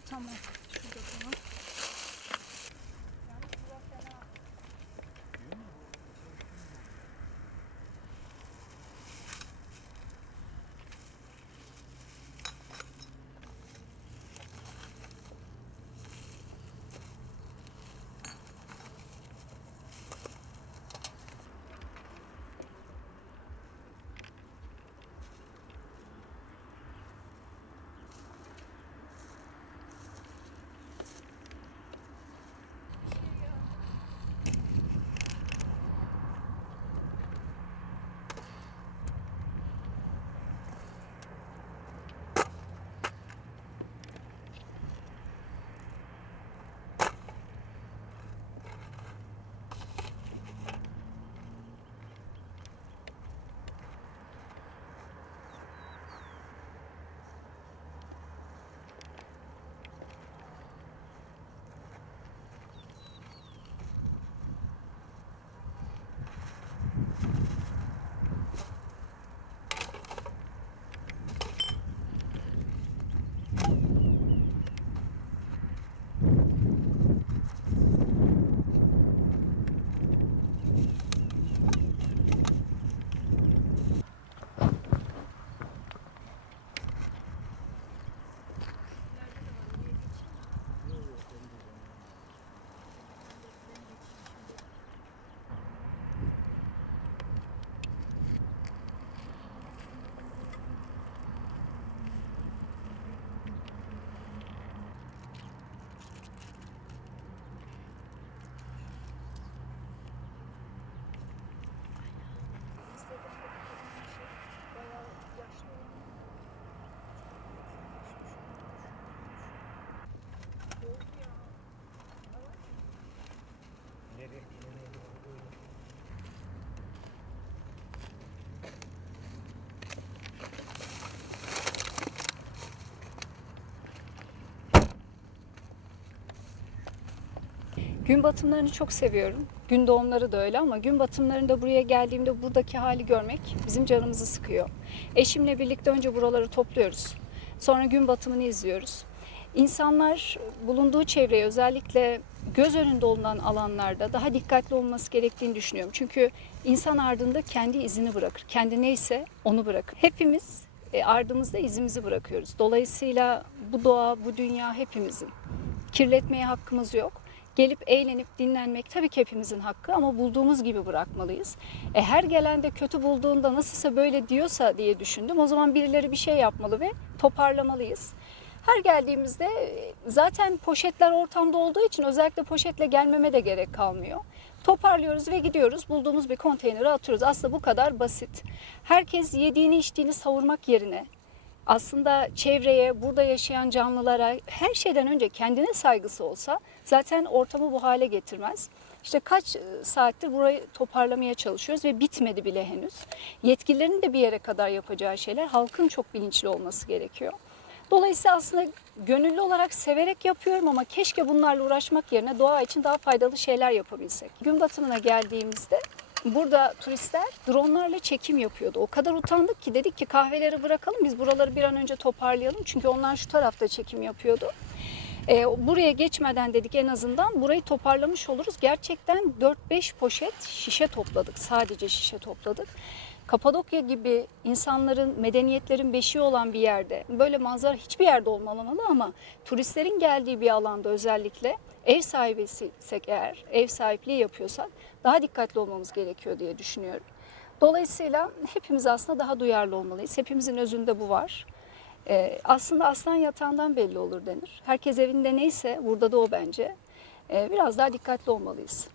Hallo Thomas. Gün batımlarını çok seviyorum. Gün doğumları da öyle ama gün batımlarında buraya geldiğimde buradaki hali görmek bizim canımızı sıkıyor. Eşimle birlikte önce buraları topluyoruz. Sonra gün batımını izliyoruz. İnsanlar bulunduğu çevreye özellikle göz önünde olunan alanlarda daha dikkatli olması gerektiğini düşünüyorum. Çünkü insan ardında kendi izini bırakır. Kendi neyse onu bırakır. Hepimiz e, ardımızda izimizi bırakıyoruz. Dolayısıyla bu doğa, bu dünya hepimizin. Kirletmeye hakkımız yok. Gelip eğlenip dinlenmek tabii ki hepimizin hakkı ama bulduğumuz gibi bırakmalıyız. E, her gelen de kötü bulduğunda nasılsa böyle diyorsa diye düşündüm. O zaman birileri bir şey yapmalı ve toparlamalıyız. Her geldiğimizde e, zaten poşetler ortamda olduğu için özellikle poşetle gelmeme de gerek kalmıyor. Toparlıyoruz ve gidiyoruz. Bulduğumuz bir konteynere atıyoruz. Aslında bu kadar basit. Herkes yediğini içtiğini savurmak yerine aslında çevreye, burada yaşayan canlılara her şeyden önce kendine saygısı olsa zaten ortamı bu hale getirmez. İşte kaç e, saattir burayı toparlamaya çalışıyoruz ve bitmedi bile henüz. Yetkililerin de bir yere kadar yapacağı şeyler halkın çok bilinçli olması gerekiyor. Dolayısıyla aslında gönüllü olarak severek yapıyorum ama keşke bunlarla uğraşmak yerine doğa için daha faydalı şeyler yapabilsek. Gün batımına geldiğimizde burada turistler dronlarla çekim yapıyordu. O kadar utandık ki dedik ki kahveleri bırakalım biz buraları bir an önce toparlayalım. Çünkü onlar şu tarafta çekim yapıyordu. E, buraya geçmeden dedik en azından burayı toparlamış oluruz. Gerçekten 4-5 poşet şişe topladık. Sadece şişe topladık. Kapadokya gibi insanların, medeniyetlerin beşiği olan bir yerde böyle manzara hiçbir yerde olmamalı ama turistlerin geldiği bir alanda özellikle ev sahibiysek eğer, ev sahipliği yapıyorsak daha dikkatli olmamız gerekiyor diye düşünüyorum. Dolayısıyla hepimiz aslında daha duyarlı olmalıyız. Hepimizin özünde bu var. Ee, aslında aslan yatağından belli olur denir. Herkes evinde neyse burada da o bence. Ee, biraz daha dikkatli olmalıyız.